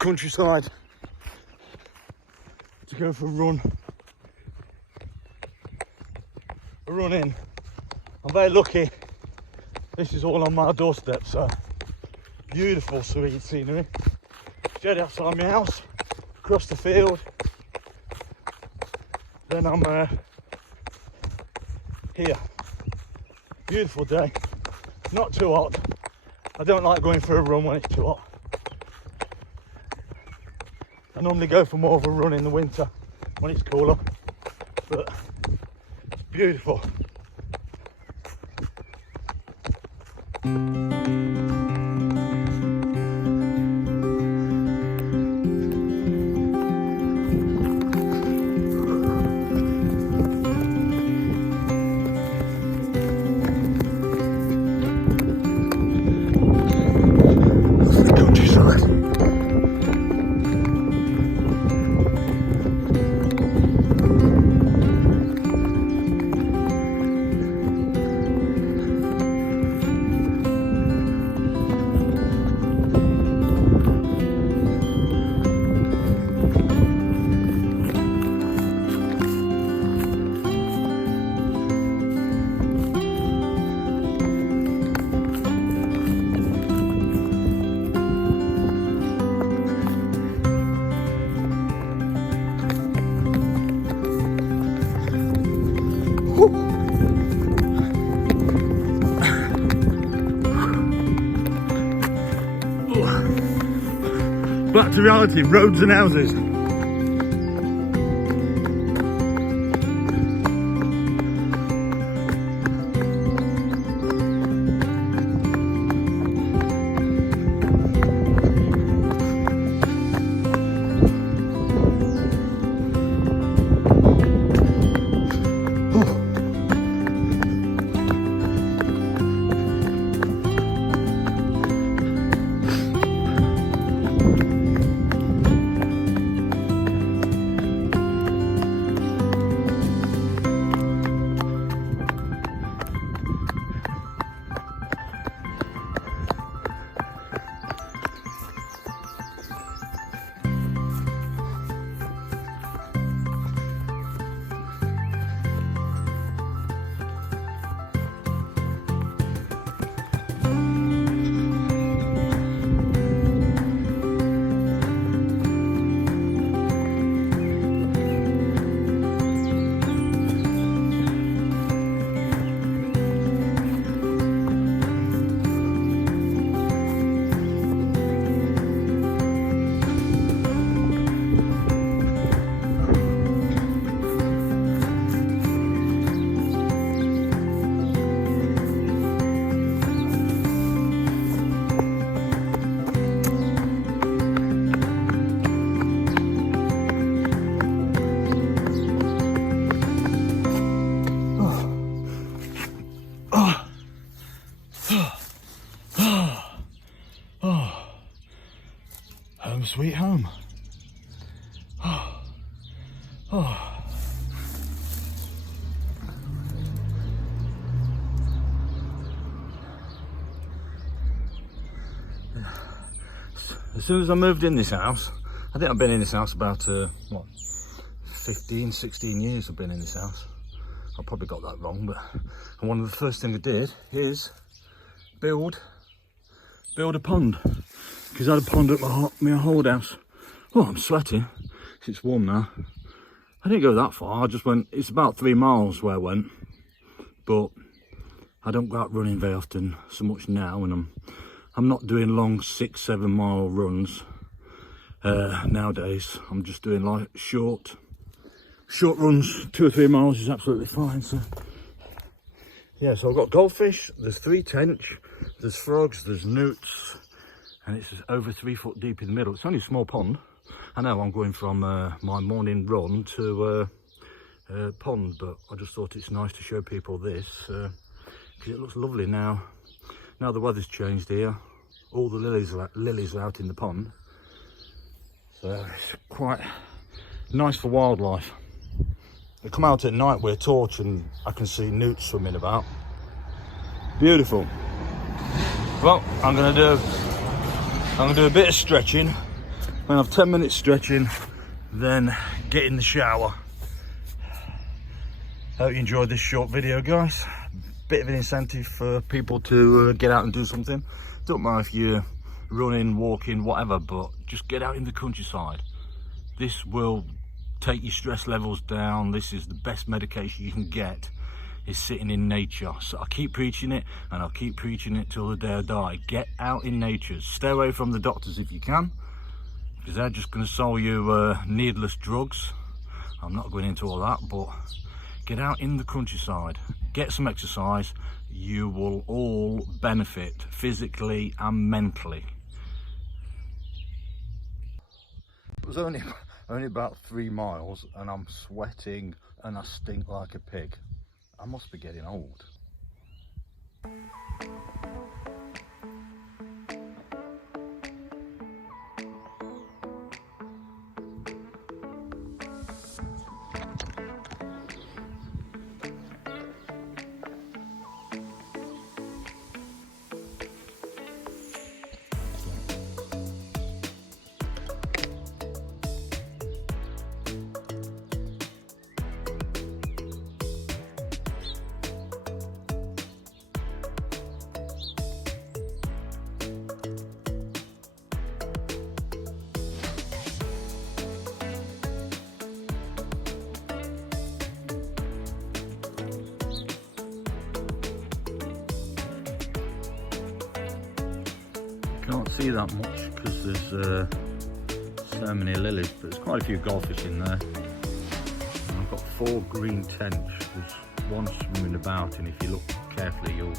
countryside to go for a run. A run in. I'm very lucky. This is all on my doorstep, so beautiful sweet scenery. Straight outside my house, across the field. Then I'm here. Beautiful day. Not too hot. I don't like going for a run when it's too hot. I normally go for more of a run in the winter when it's cooler, but it's beautiful. Back to reality, roads and houses. Home sweet home. As soon as I moved in this house, I think I've been in this house about, 15, 16 years I've been in this house. I probably got that wrong, but and one of the first things I did is build a pond, because I had a pond at my old house. Oh, I'm sweating. It's warm now. I didn't go that far. I just went, it's about 3 miles where I went, but I don't go out running very often so much now, and I'm not doing long 6-7 mile runs nowadays. I'm just doing like short runs. 2 or 3 miles is absolutely fine. So yeah, so I've got goldfish, there's 3 tench, there's frogs, there's newts, and it's over 3 foot deep in the middle. It's only a small pond. I know I'm going from my morning run to pond, but I just thought it's nice to show people this because it looks lovely now. Now the weather's changed here, all the lilies are out in the pond, so it's quite nice for wildlife. I come out at night with a torch and I can see newts swimming about. Beautiful. Well, I'm gonna do a bit of stretching. and have 10 minutes stretching, then get in the shower. Hope you enjoyed this short video, guys. Bit of an incentive for people to get out and do something. Don't mind if you're running, walking, whatever, but just get out in the countryside. This will take your stress levels down. This is the best medication you can get, is sitting in nature. So I keep preaching it, and I'll keep preaching it till the day I die. Get out in nature. Stay away from the doctors if you can, because they're just going to sell you needless drugs. I'm not going into all that, but get out in the countryside, get some exercise. You will all benefit physically and mentally. It was only about 3 miles, and I'm sweating and I stink like a pig. I must be getting old. Can't see that much because there's so many lilies, but there's quite a few goldfish in there. And I've got 4 green tench. There's one swimming about, and if you look carefully, you'll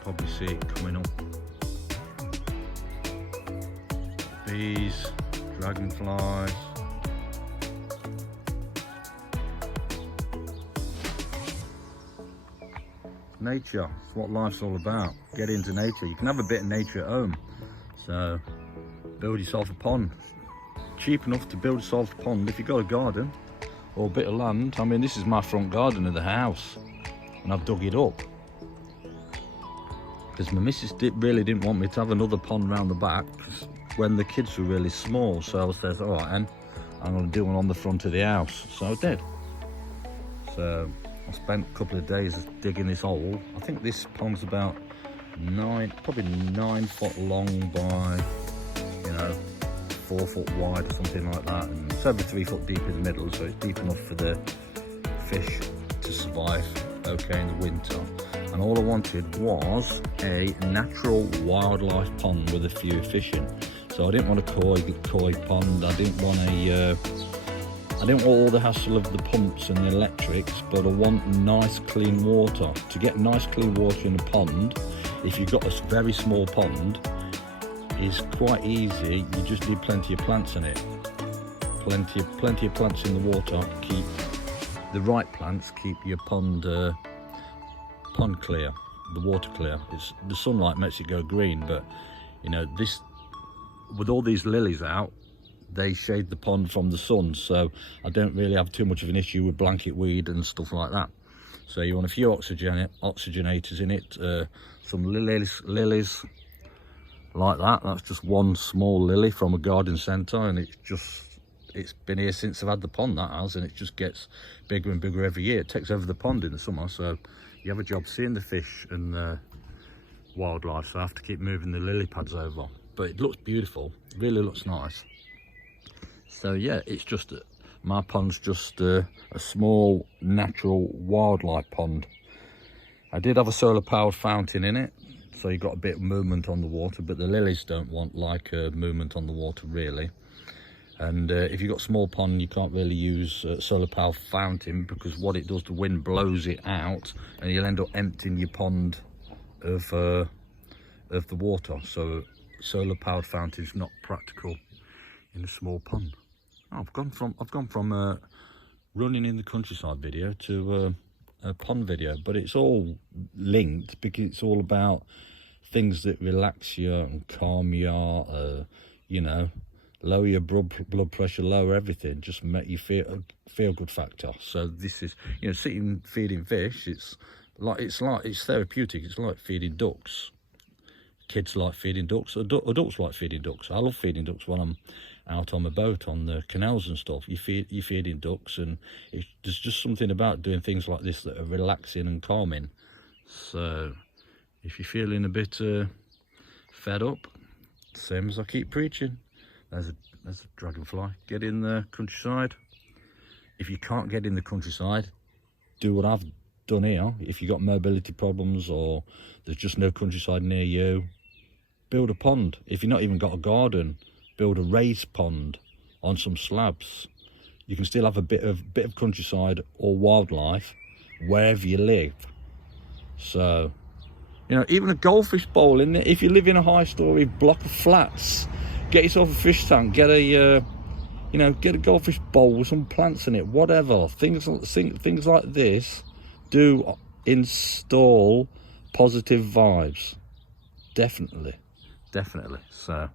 probably see it coming up. Bees, dragonflies. Nature, it's what life's all about. Get into nature. You can have a bit of nature at home, so build yourself a pond. Cheap enough to build yourself a pond if you've got a garden or a bit of land. I mean, this is my front garden of the house, and I've dug it up because my missus really didn't want me to have another pond round the back when the kids were really small. So I said, all right, then I'm going to do one on the front of the house. So I did. So I spent a couple of days digging this hole. I think this pond's about probably 9 foot long by, 4 foot wide or something like that. And it's over 3 foot deep in the middle, so it's deep enough for the fish to survive okay in the winter. And all I wanted was a natural wildlife pond with a few fish in. So I didn't want a koi pond. I didn't want all the hassle of the pumps and the electrics, but I want nice clean water. To get nice clean water in a pond, if you've got a very small pond, is quite easy. You just need plenty of plants in it. Plenty of plants in the water. Keep the right plants, keep your pond clear, the water clear. The sunlight makes it go green, but this, with all these lilies out, they shade the pond from the sun, so I don't really have too much of an issue with blanket weed and stuff like that. So you want a few oxygenators in it, some lilies like that. That's just one small lily from a garden centre, and it's been here since I've had the pond, that has, and it just gets bigger and bigger every year. It takes over the pond in the summer, so you have a job seeing the fish and wildlife, so I have to keep moving the lily pads over. But it looks beautiful, it really looks nice. So yeah, it's just my pond's just a small natural wildlife pond. I did have a solar powered fountain in it, so you got a bit of movement on the water, but the lilies don't want like a movement on the water really. And if you've got a small pond, you can't really use solar powered fountain, because what it does, the wind blows it out and you'll end up emptying your pond of the water. So solar powered fountain is not practical in a small pond. I've gone from running in the countryside video to a pond video, but it's all linked because it's all about things that relax you and calm you, lower your blood pressure, lower everything, just make you feel good factor. So this is, sitting feeding fish, it's therapeutic. It's like feeding ducks. Kids like feeding ducks, adults like feeding ducks. I love feeding ducks when I'm out on my boat on the canals and stuff. You're feeding ducks, and there's just something about doing things like this that are relaxing and calming. So if you're feeling a bit fed up, same as I keep preaching, there's a dragonfly. Get in the countryside. If you can't get in the countryside, do what I've done here. If you've got mobility problems or there's just no countryside near you, build a pond. If you've not even got a garden, build a raised pond on some slabs. You can still have a bit of countryside or wildlife wherever you live. So, you know, even a goldfish bowl in there. If you live in a high-story block of flats, get yourself a fish tank. Get a get a goldfish bowl with some plants in it. Whatever things like this do install positive vibes. Definitely. So